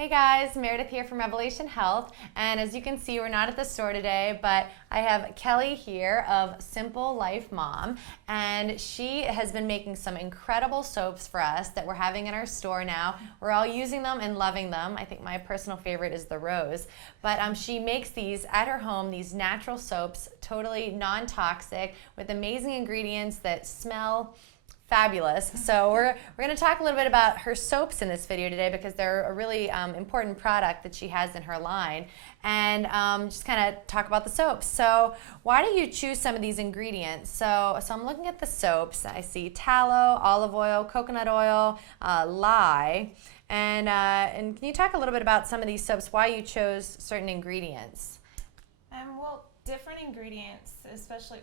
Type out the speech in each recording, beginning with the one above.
Hey guys, Meredith here from Revelation Health, and as you can see, we're not at the store today, but I have Kelly here of Simple Life Mom, and she has been making some incredible soaps for us that we're having in our store now. We're all using them and loving them. I think my personal favorite is the rose, but she makes these at her home, these natural soaps, totally non-toxic, with amazing ingredients that smell fabulous. So we're going to talk a little bit about her soaps in this video today because they're a really important product that she has in her line, and just kind of talk about the soaps. So why do you choose some of these ingredients? So I'm looking at the soaps. I see tallow, olive oil, coconut oil, lye, and can you talk a little bit about some of these soaps, why you chose certain ingredients? Well, different ingredients, especially,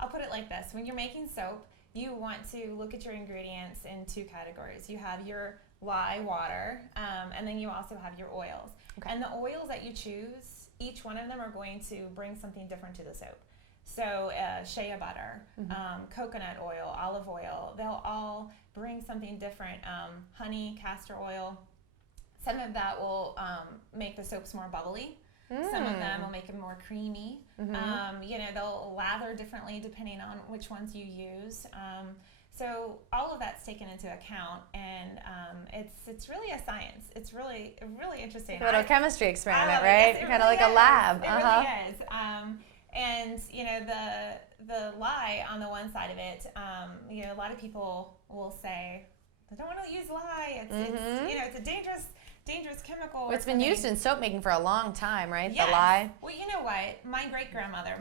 I'll put it like this. When you're making soap, you want to look at your ingredients in two categories. You have your lye water, and then you also have your oils. Okay. And the oils that you choose, each one of them are going to bring something different to the soap. So shea butter, coconut oil, olive oil, they'll all bring something different. Honey, castor oil, some of that will make the soaps more bubbly. Some of them will make them more creamy. They'll lather differently depending on which ones you use. So all of that's taken into account, and it's really a science. It's really interesting. A little chemistry experiment, right? Kind of like a lab. It really is. And the lye on the one side of it, a lot of people will say, I don't want to use lye. It's a dangerous chemical. It's been used in soap making for a long time, right? Yes. The lye. Well, you know what? My grandmother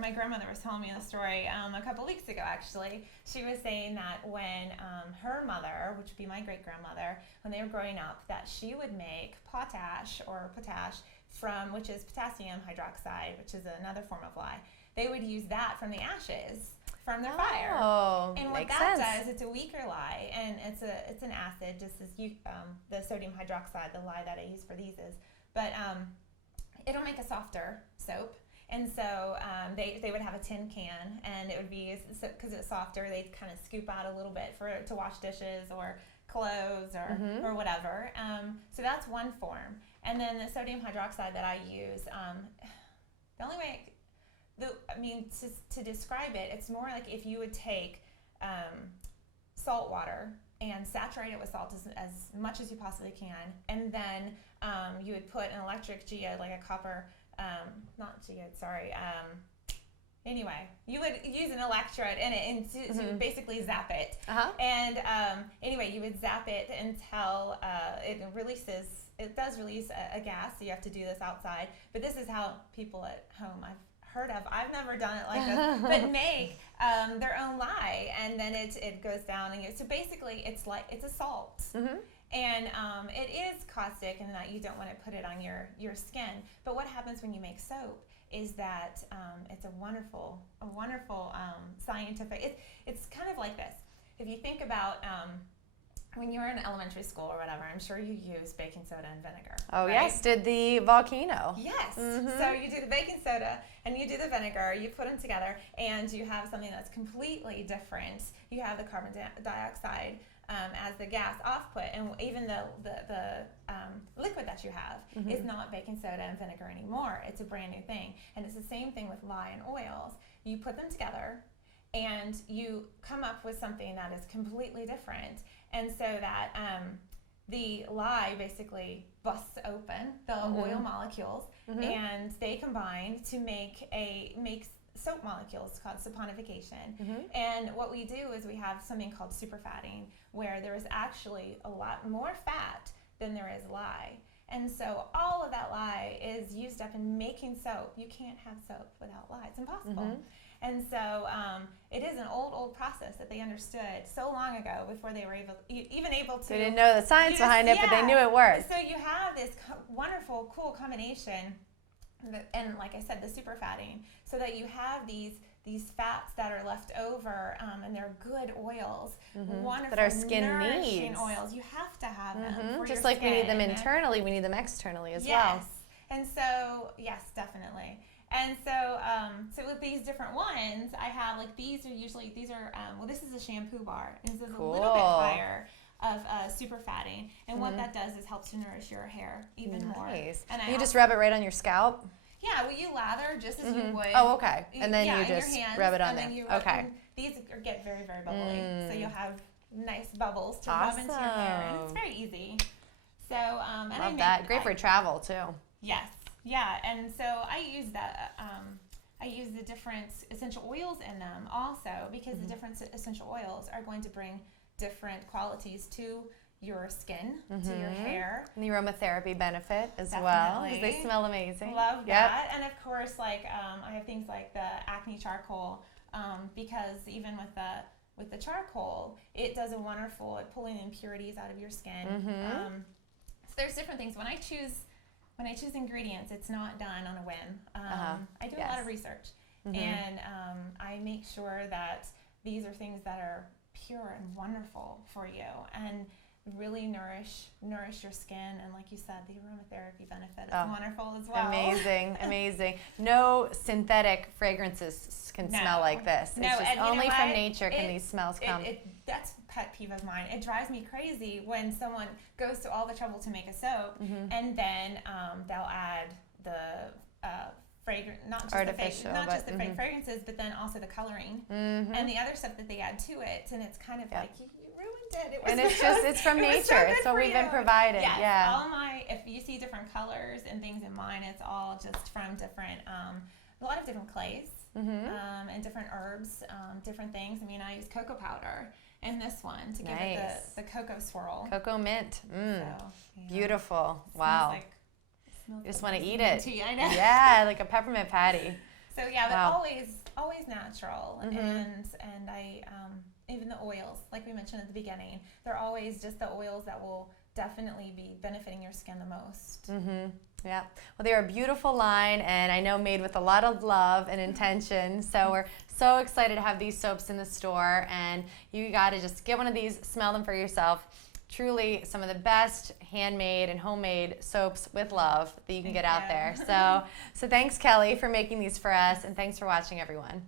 was telling me a story a couple weeks ago, actually. She was saying that when her mother, which would be my great-grandmother, when they were growing up, that she would make potash, which is potassium hydroxide, which is another form of lye. They would use that from the ashes from their fire. And what that does, it's a weaker lye, and it's an acid, just as the sodium hydroxide, the lye that I use for these is. But it'll make a softer soap. And so they would have a tin can, and it would be, because it's softer, they'd kind of scoop out a little bit to wash dishes or clothes or whatever. So that's one form. And then the sodium hydroxide that I use, the only way to describe it, it's more like if you would take salt water and saturate it with salt as much as you possibly can, and then you would put an electric geode, like a copper, not geode, sorry. Anyway, you would use an electrode in it and to basically zap it. And anyway, you would zap it until it does release a gas, so you have to do this outside. But this is how people at home, I've never done it like this, but make their own lye, and then it goes down, and so basically it's a salt, and it is caustic, and that you don't want to put it on your skin. But what happens when you make soap is that it's a wonderful scientific. It's kind of like this. If you think about when you were in elementary school or whatever, I'm sure you used baking soda and vinegar. Oh, right? yes, did the volcano. Yes. So you do the baking soda and you do the vinegar, you put them together, and you have something that's completely different. You have the carbon dioxide as the gas output, and even the liquid that you have is not baking soda and vinegar anymore. It's a brand new thing. And it's the same thing with lye and oils. You put them together, and you come up with something that is completely different. And so that the lye basically busts open the oil molecules, and they combine to make soap molecules called saponification. And what we do is we have something called superfatting, where there is actually a lot more fat than there is lye. And so all of that lye is used up in making soap. You can't have soap without lye. It's impossible. And so it is an old process that they understood so long ago before they were even able to. They didn't know the science behind it, but they knew it worked. So you have this wonderful, cool combination, and like I said, the super fatting, so that you have these fats that are left over, and they're good oils, wonderful, that our skin nourishing needs. Oils. You have to have them for Just your like skin. we need them internally, we need them externally as well. Yes, and so yes, definitely. And so, so with these different ones, I have this is a shampoo bar, and this is a little bit higher of super fatting. And what that does is helps to nourish your hair even more. Nice. And You just rub it right on your scalp? yeah, well, you lather just as you would. Oh, okay. And then yeah, you in your just hands, rub it on and there. then you rub, Okay. and these get very, very bubbly. So you'll have nice bubbles to rub into your hair. And it's Awesome. very easy. So, and I Love make that. Great for travel, too. Yes. Yeah. And so I use that. I use the different essential oils in them also because the different essential oils are going to bring different qualities to your skin, to your hair. And the aromatherapy benefit as well, because they Definitely. smell amazing. Love Yep. that. And of course, like I have things like the acne charcoal because even with the charcoal, it does a wonderful at pulling impurities out of your skin. So there's different things. When I choose ingredients, it's not done on a whim. I do a lot of research, and I make sure that these are things that are pure and wonderful for you, and really nourish your skin. And like you said, the aromatherapy benefit is wonderful as well. Amazing, amazing. No synthetic fragrances can smell like this. It's just and you know only from what? nature can these smells come. That's a pet peeve of mine. It drives me crazy when someone goes to all the trouble to make a soap and then they'll add the fragrance, not just the fake fragrances, but then also the coloring and the other stuff that they add to it, and it's kind of like you ruined it. And it's from nature. It's what we've been provided. Yes, yeah. if you see different colors and things in mine, it's all just from different, a lot of different clays and different herbs, different things. I mean, I use cocoa powder in this one to give it the cocoa swirl. Cocoa mint. So, yeah. Beautiful. Smells Wow. like You just want to eat it. Tea, I know. Yeah, like a peppermint patty. So yeah, but Wow. always natural, and I even the oils, like we mentioned at the beginning, they're always just the oils that will definitely be benefiting your skin the most. Yeah. Well, they're a beautiful line, and I know made with a lot of love and intention. So we're so excited to have these soaps in the store, and you got to just get one of these, smell them for yourself. Truly some of the best handmade and homemade soaps with love that you can get out there. So thanks, Kelly, for making these for us, and thanks for watching, everyone.